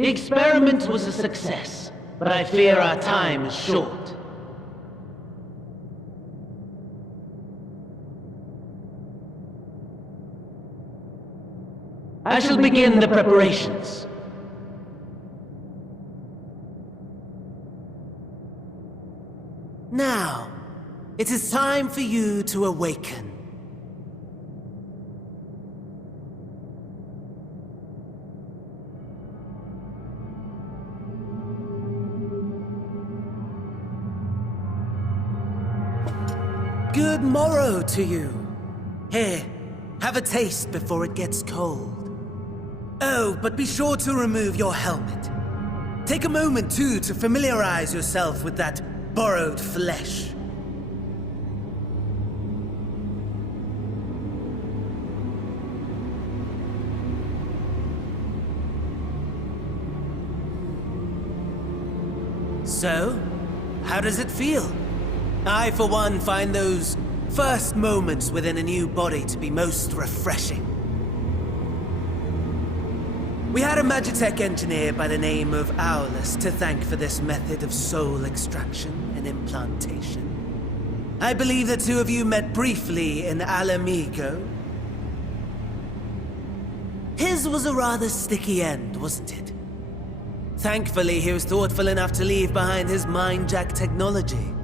The experiment was a success, but I fear our time is short. I shall begin the preparations. Now, it is time for you to awaken. Good morrow to you. Here, have a taste before it gets cold. Oh, but be sure to remove your helmet. Take a moment, too, to familiarize yourself with that borrowed flesh. So, how does it feel? I, for one, find those first moments within a new body to be most refreshing. We had a Magitech engineer by the name of Aulus to thank for this method of soul extraction and implantation. I believe the two of you met briefly in Alamigo. His was a rather sticky end, wasn't it? Thankfully, he was thoughtful enough to leave behind his mind-jack technology.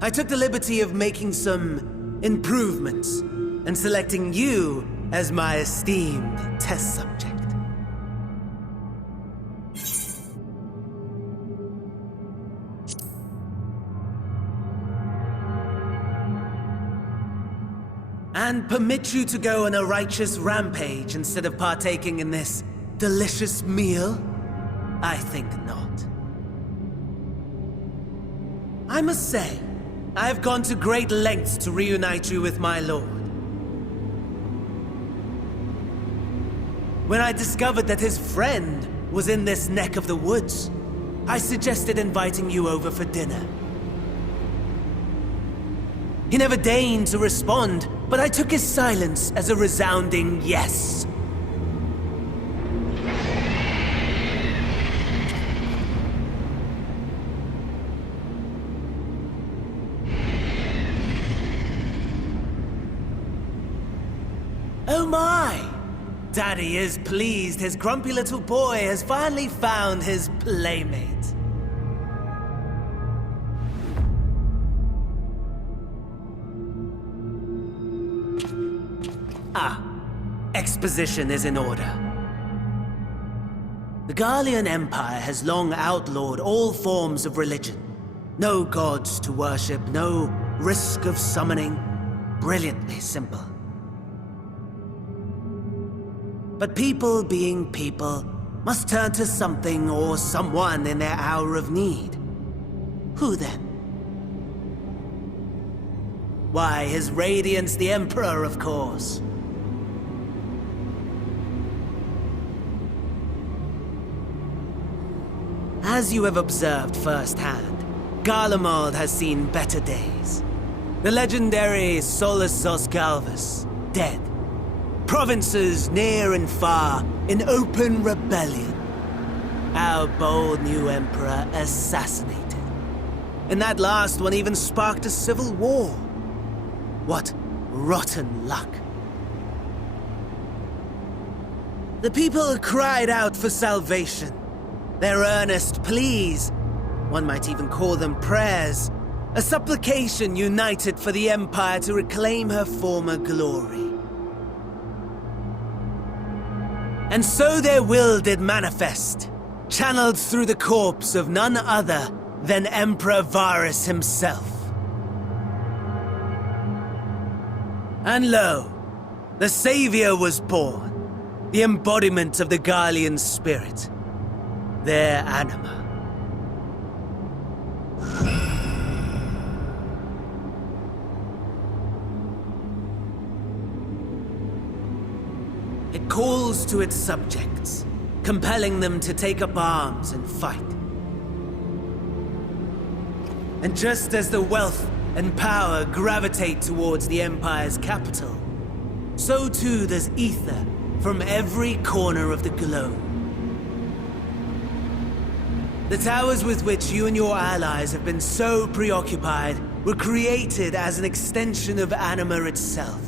I took the liberty of making some improvements and selecting you as my esteemed test subject. And permit you to go on a righteous rampage instead of partaking in this delicious meal? I think not. I must say, I have gone to great lengths to reunite you with my lord. When I discovered that his friend was in this neck of the woods, I suggested inviting you over for dinner. He never deigned to respond, but I took his silence as a resounding yes. Oh my! Daddy is pleased his grumpy little boy has finally found his playmate. Exposition is in order. The Garlean Empire has long outlawed all forms of religion. No gods to worship, no risk of summoning. Brilliantly simple. But people being people must turn to something or someone in their hour of need. Who then? Why, His Radiance the Emperor, of course. As you have observed firsthand, Garlemald has seen better days. The legendary Solus Zosgalvus, dead. Provinces near and far in open rebellion. Our bold new emperor assassinated. And that last one even sparked a civil war. What rotten luck. The people cried out for salvation. Their earnest pleas, one might even call them prayers, a supplication united for the Empire to reclaim her former glory. And so their will did manifest, channeled through the corpse of none other than Emperor Varus himself. And lo, the Savior was born, the embodiment of the Garlean spirit. Their anima. It calls to its subjects, compelling them to take up arms and fight. And just as the wealth and power gravitate towards the Empire's capital, so too does ether from every corner of the globe. The towers with which you and your allies have been so preoccupied were created as an extension of Anima itself.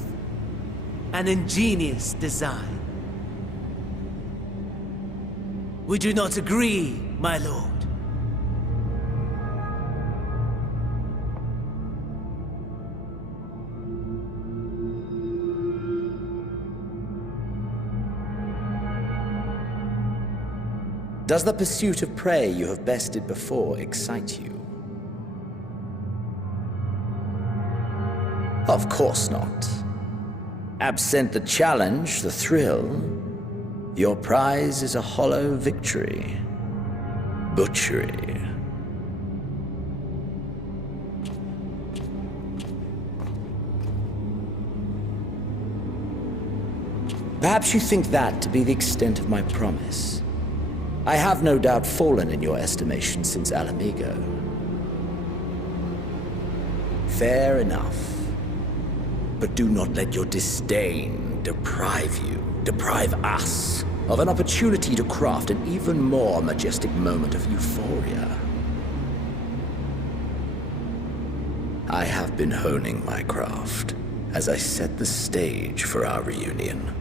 An ingenious design. Would you not agree, my lord? Does the pursuit of prey you have bested before excite you? Of course not. Absent the challenge, the thrill, your prize is a hollow victory. Butchery. Perhaps you think that to be the extent of my promise. I have no doubt fallen in your estimation since Alamigo. Fair enough. But do not let your disdain deprive us, of an opportunity to craft an even more majestic moment of euphoria. I have been honing my craft as I set the stage for our reunion.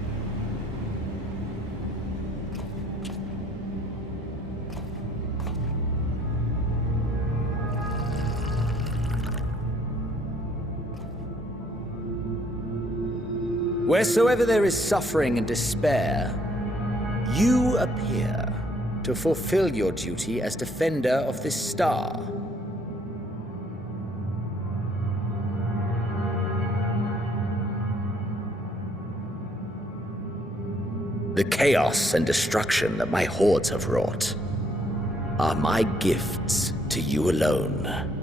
Wheresoever there is suffering and despair, you appear to fulfill your duty as defender of this star. The chaos and destruction that my hordes have wrought are my gifts to you alone.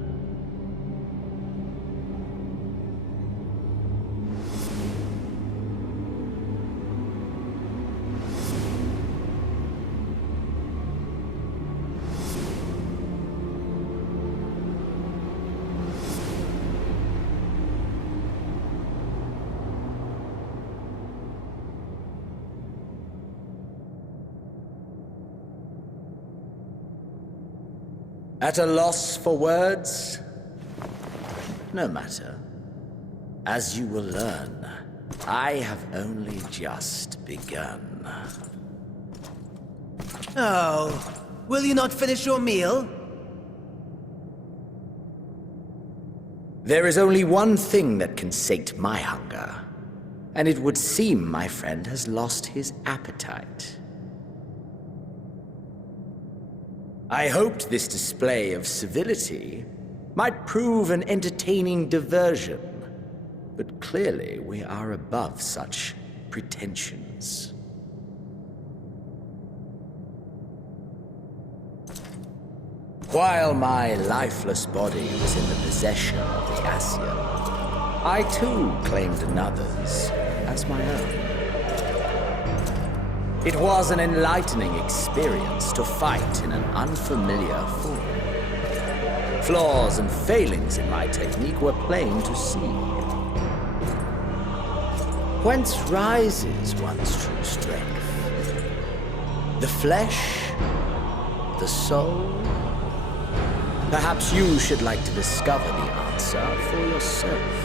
At a loss for words? No matter. As you will learn, I have only just begun. Oh, will you not finish your meal? There is only one thing that can sate my hunger, and it would seem my friend has lost his appetite. I hoped this display of civility might prove an entertaining diversion, but clearly we are above such pretensions. While my lifeless body was in the possession of the Ascian, I too claimed another's as my own. It was an enlightening experience to fight in an unfamiliar form. Flaws and failings in my technique were plain to see. Whence rises one's true strength? The flesh? The soul? Perhaps you should like to discover the answer for yourself.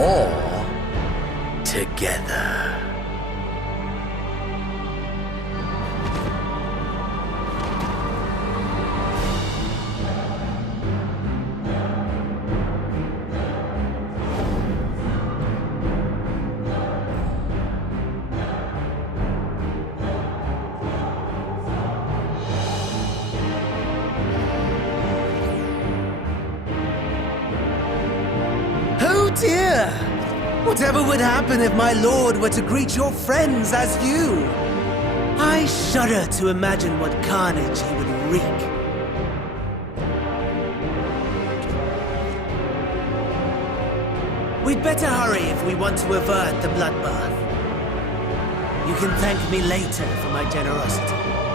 Or together. Oh dear! Whatever would happen if my lord were to greet your friends as you? I shudder to imagine what carnage he would wreak. We'd better hurry if we want to avert the bloodbath. You can thank me later for my generosity.